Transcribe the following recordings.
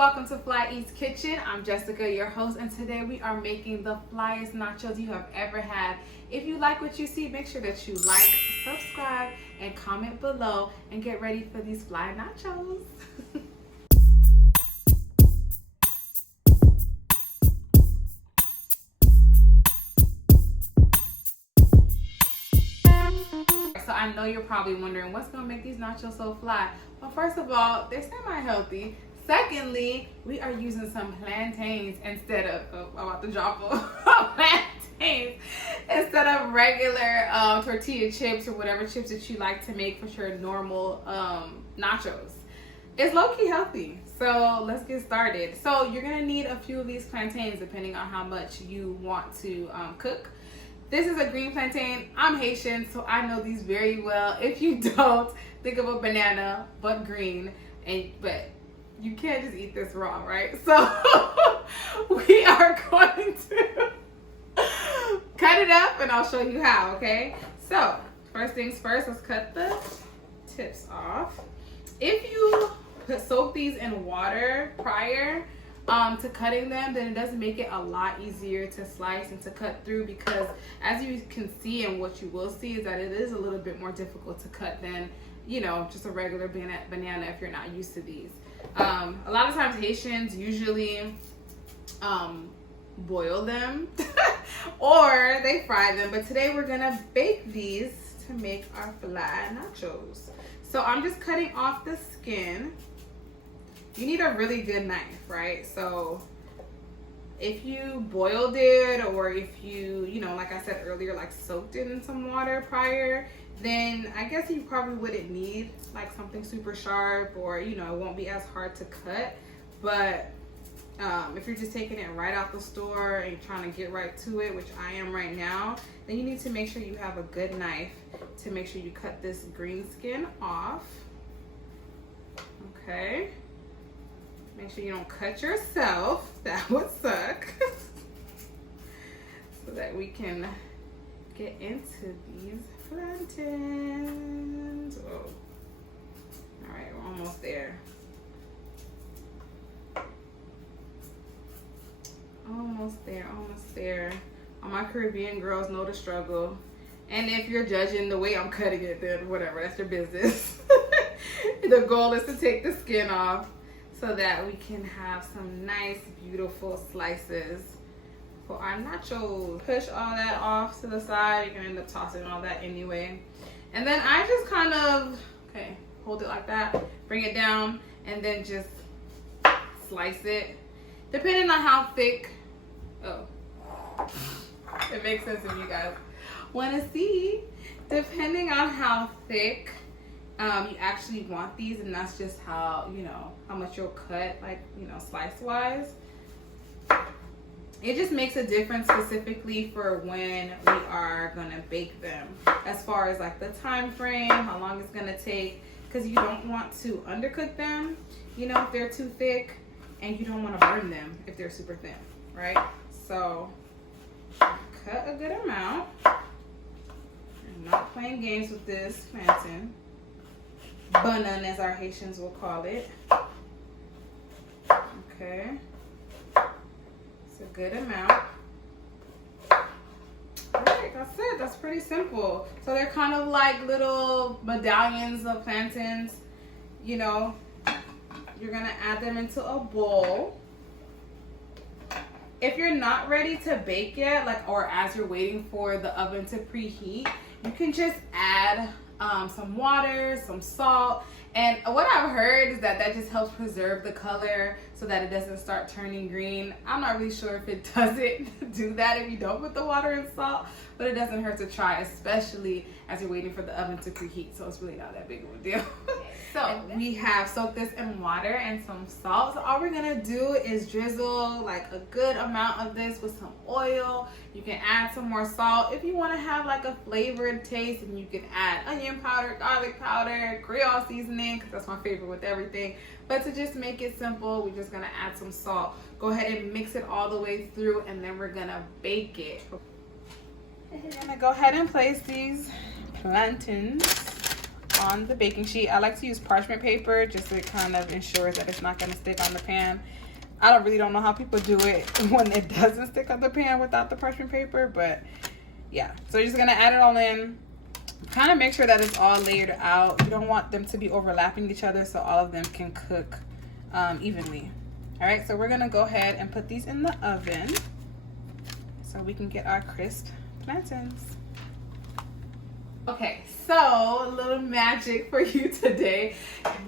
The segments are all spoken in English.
Welcome to Fly Eats Kitchen. I'm Jessica, your host, and today we are making the flyest nachos you have ever had. If you like what you see, make sure that you like, subscribe, and comment below, and get ready for these fly nachos. So I know you're probably wondering what's gonna make these nachos so fly. Well, first of all, they're semi-healthy. Secondly, we are using some plantains instead of, I'm about to drop plantains instead of regular tortilla chips or whatever chips that you like to make for your normal nachos. It's low-key healthy, so let's get started. So you're gonna need a few of these plantains depending on how much you want to cook. This is a green plantain. I'm Haitian, so I know these very well. If you don't, think of a banana, but green, but you can't just eat this raw, right? So we are going to cut it up and I'll show you how, okay? So first things first, let's cut the tips off. If you soak these in water prior to cutting them, then it does make it a lot easier to slice and to cut through, because as you can see and what you will see is that it is a little bit more difficult to cut than, you know, just a regular banana if you're not used to these. A lot of times Haitians usually boil them or they fry them, but today we're gonna bake these to make our fly nachos. So I'm just cutting off the skin. You need a really good knife, right? So if you boiled it, or if you know, like I said earlier, like soaked it in some water prior, then I guess you probably wouldn't need like something super sharp, or, you know, it won't be as hard to cut. But if you're just taking it right out the store and you're trying to get right to it, which I am right now, then you need to make sure you have a good knife to make sure you cut this green skin off. Okay. Make sure you don't cut yourself. That would suck. So that we can get into these plantains. Oh. All right, we're almost there. Almost there, almost there. All my Caribbean girls know the struggle. And if you're judging the way I'm cutting it, then whatever, that's your business. The goal is to take the skin off so that we can have some nice, beautiful slices for our nachos. Push all that off to the side. You're gonna end up tossing all that anyway. And then I just kind of, okay, hold it like that, bring it down, and then just slice it. Depending on how thick, it makes sense if you guys wanna see. Depending on how thick you actually want these, and that's just how, you know, how much you'll cut, like, you know, slice wise. It just makes a difference specifically for when we are gonna bake them, as far as like the time frame, how long it's gonna take, because you don't want to undercook them, you know, if they're too thick, and you don't want to burn them if they're super thin, right? So cut a good amount. I'm not playing games with this plantain. Banan, as our Haitians will call it. Okay. It's a good amount. Alright, that's it. That's pretty simple. So they're kind of like little medallions of plantains. You know, you're gonna add them into a bowl. If you're not ready to bake yet, like, or as you're waiting for the oven to preheat, you can just add some water, some salt, and what I've heard is that that just helps preserve the color so that it doesn't start turning green. I'm not really sure if it doesn't do that if you don't put the water and salt, but it doesn't hurt to try, especially as you're waiting for the oven to preheat. So it's really not that big of a deal. So we have soaked this in water and some salt. So all we're gonna do is drizzle like a good amount of this with some oil. You can add some more salt if you want to have like a flavored taste, and you can add onion powder, garlic powder, Creole seasoning, because that's my favorite with everything. But to just make it simple, we're just gonna add some salt. Go ahead and mix it all the way through, and then we're gonna bake it. I'm gonna go ahead and place these plantains on the baking sheet. I like to use parchment paper just to kind of ensure that it's not going to stick on the pan. I really don't know how people do it when it doesn't stick on the pan without the parchment paper, but yeah. So you're just going to add it all in. Kind of make sure that it's all layered out. You don't want them to be overlapping each other, so all of them can cook evenly. All right, so we're going to go ahead and put these in the oven so we can get our crisp plantains. Okay, so a little magic for you today.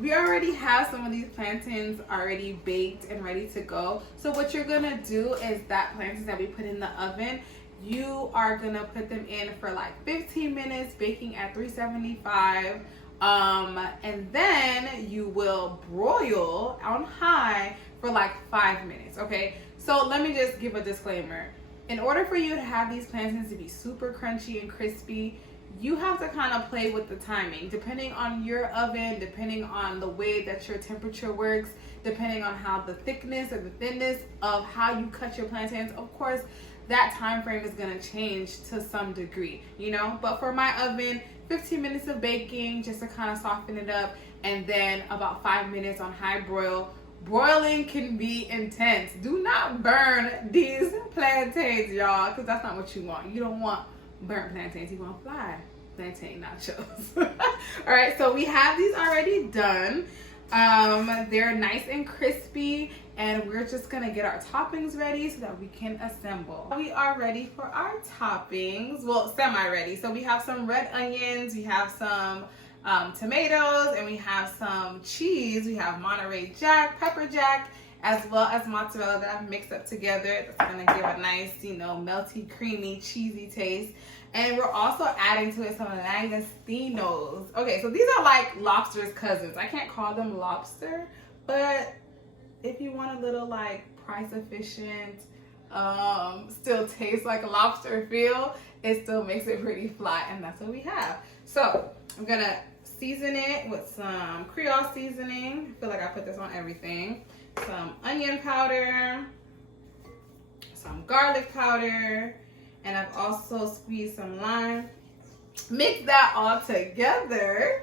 We already have some of these plantains already baked and ready to go. So what you're gonna do is that plantains that we put in the oven, you are gonna put them in for like 15 minutes, baking at 375. And then you will broil on high for like 5 minutes, okay? So let me just give a disclaimer. In order for you to have these plantains to be super crunchy and crispy, you have to kind of play with the timing, depending on your oven, depending on the way that your temperature works, depending on how the thickness or the thinness of how you cut your plantains. Of course, that time frame is going to change to some degree, you know. But for my oven, 15 minutes of baking just to kind of soften it up, and then about 5 minutes on high broil. Broiling can be intense. Do not burn these plantains, y'all, because that's not what you want. You don't want burnt plantains. You want fly plantain nachos. All right, so we have these already done. They're nice and crispy, and we're just gonna get our toppings ready so that we can assemble. We are ready for our toppings. Well, semi-ready. So we have some red onions, we have some tomatoes, and we have some cheese. We have Monterey Jack, pepper jack, as well as mozzarella that I've mixed up together. That's gonna give a nice, you know, melty, creamy, cheesy taste. And we're also adding to it some langostinos. Okay, so these are like lobster's cousins. I can't call them lobster, but if you want a little like price efficient, still tastes like a lobster feel, it still makes it pretty fly, and that's what we have. So I'm gonna season it with some Creole seasoning. I feel like I put this on everything. Some onion powder, some garlic powder, and I've also squeezed some lime. Mix that all together.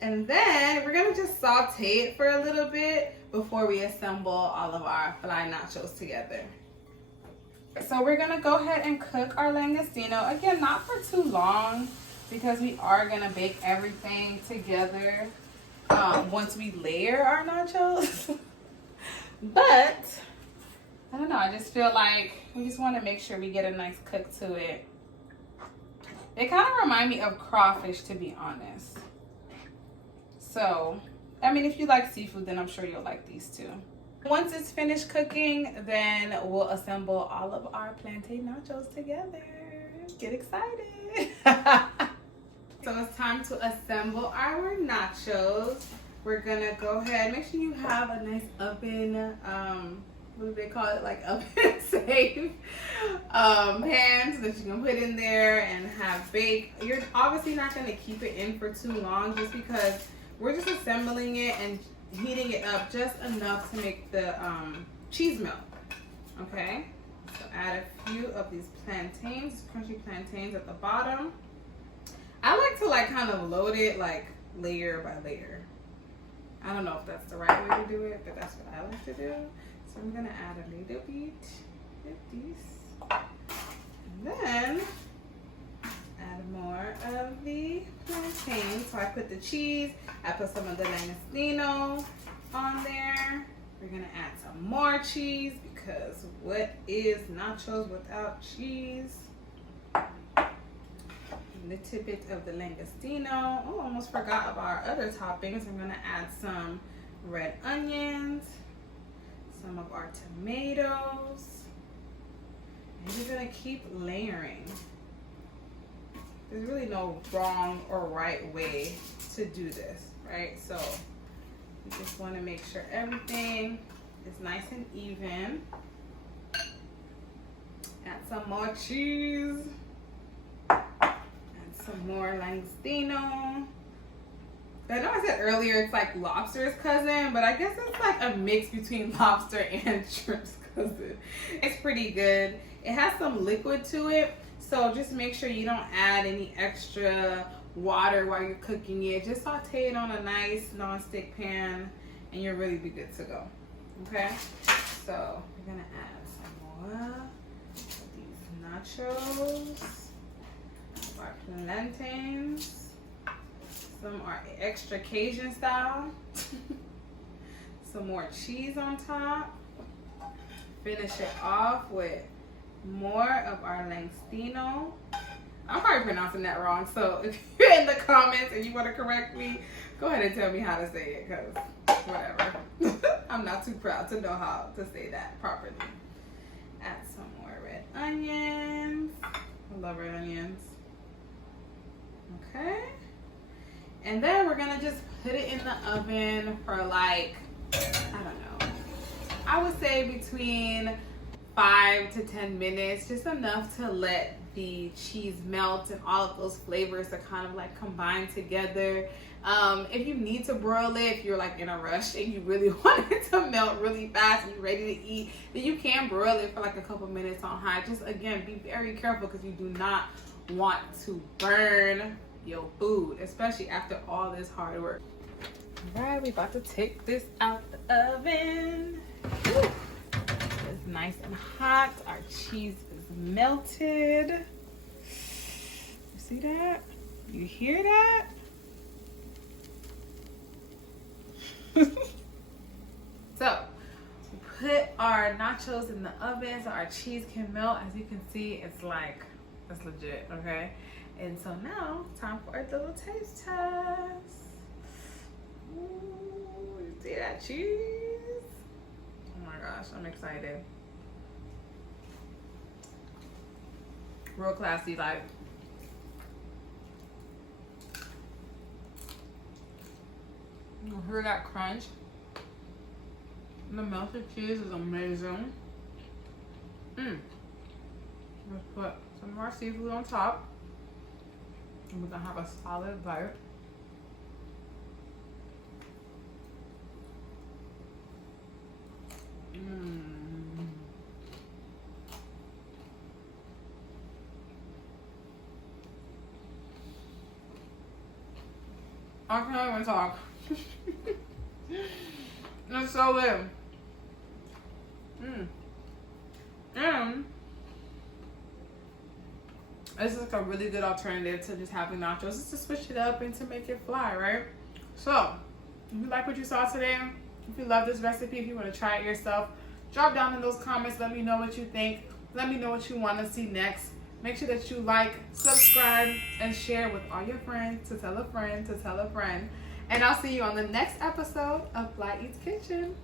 And then we're gonna just saute it for a little bit before we assemble all of our fly nachos together. So we're gonna go ahead and cook our langostino. Again, not for too long, because we are gonna bake everything together once we layer our nachos. But I don't know, I just feel like we just want to make sure we get a nice cook to it. They kind of remind me of crawfish, to be honest. So, I mean, if you like seafood, then I'm sure you'll like these too. Once it's finished cooking, then we'll assemble all of our plantain nachos together. Get excited. So it's time to assemble our nachos. We're gonna go ahead, make sure you have a nice oven, what do they call it, like oven safe pan, so that you can put in there and have bake. You're obviously not gonna keep it in for too long, just because we're just assembling it and heating it up just enough to make the cheese melt. Okay, so add a few of these plantains, crunchy plantains at the bottom. I like to like kind of load it like layer by layer. I don't know if that's the right way to do it, but that's what I like to do. So I'm gonna add a little bit of these. And then add more of the plantain. So I put the cheese, I put some of the langostino on there. We're gonna add some more cheese, because what is nachos without cheese? A little bit of the langostino. Oh, almost forgot about our other toppings. I'm gonna add some red onions, some of our tomatoes, and we're gonna keep layering. There's really no wrong or right way to do this, right? So you just want to make sure everything is nice and even. Add some more cheese. Some more langostino. I know I said earlier it's like lobster's cousin, but I guess it's like a mix between lobster and shrimp's cousin. It's pretty good. It has some liquid to it, so just make sure you don't add any extra water while you're cooking it. Just saute it on a nice non-stick pan and you'll really be good to go. Okay, so we're gonna add some more of these nachos, our plantains. Some are extra Cajun style. Some more cheese on top. Finish it off with more of our langostino. I'm probably pronouncing that wrong, so if you're in the comments and you want to correct me, go ahead and tell me how to say it, because whatever. I'm not too proud to know how to say that properly. Add some more red onions. I love red onions. Okay. And then we're gonna just put it in the oven for like, I don't know, I would say between 5 to 10 minutes, just enough to let the cheese melt and all of those flavors to kind of like combine together. If you need to broil it, if you're like in a rush and you really want it to melt really fast and you're ready to eat, then you can broil it for like a couple minutes on high. Just again, be very careful because you do not want to burn your food, especially after all this hard work. All right, we about to take this out the oven. Ooh. It's nice and hot. Our cheese is melted. You see that? You hear that? So, we put our nachos in the oven so our cheese can melt. As you can see, it's like, it's legit, okay? And so now, time for a little taste test. Ooh, you see that cheese? Oh my gosh, I'm excited. Real classy, like. You hear that crunch? The melted cheese is amazing. Let's put some more seafood on top. And we're gonna have a solid bite. I can't even talk. It's so good. And this is like a really good alternative to just having nachos, just to switch it up and to make it fly, right? So, if you like what you saw today, if you love this recipe, if you want to try it yourself, drop down in those comments. Let me know what you think. Let me know what you want to see next. Make sure that you like, subscribe, and share with all your friends, to tell a friend, to tell a friend. And I'll see you on the next episode of Fly Eats Kitchen.